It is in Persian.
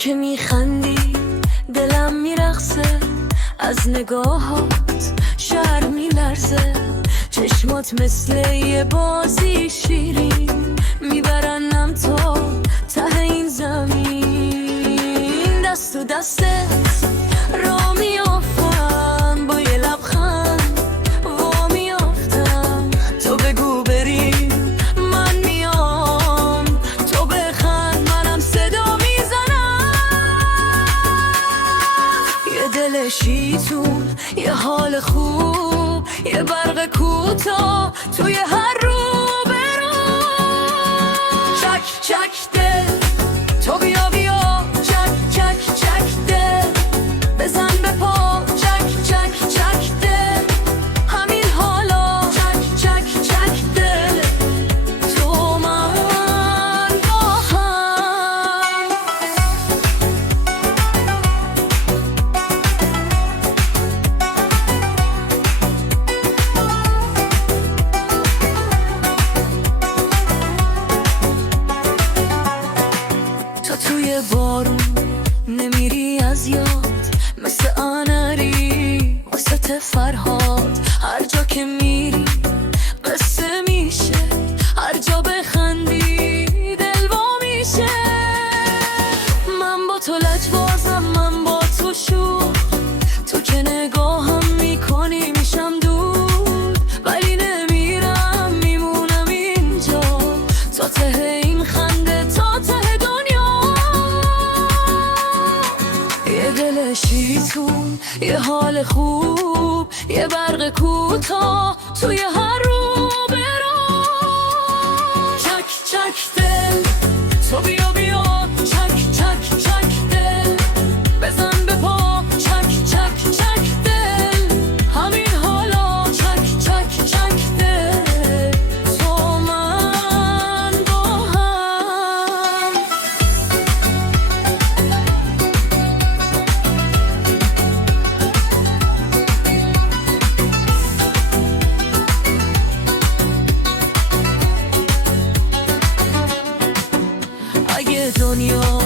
که میخندی دلم میرقصه، از نگاهات شهر میلرزه، چشمات مثل یه بازی شیرین میبرنم تا ته این زمین. دست تو دستت را میافتم، با یه لبخند وا میافتم. تو بگو بریم من میام، تو بخند منم صدا میزنم. یه دل شیطون، یه حال خوب، یه برق کوتاه توی هر رو برو. چک چک دل تو بیا بیا، چک چک چک دل بزن به پا، چک چک چک دل همین حالا، چک چک چک دل تو من با هم. تو توی بارون نمیری از یاد، مثل آنری وسط فرهاد. هر جا که میری قصه میشه، هر جا بخندی دل وا میشه. من با تو لجبازم، من با تو شور، تو که نگاهم میکنی میشم دور. ولی نمیرم میمونم اینجا تا ته این خنده، تا ته دنیا. یه دل شیطون، یه حال خوب، یه برق کوتاه توی هر رو برو. چک چک دل تو بیا بیا، چک چک چک دل بزن به پا، چک چک چک دل همین حالا، چک چک چک دل تو من با هم. اگه دنیا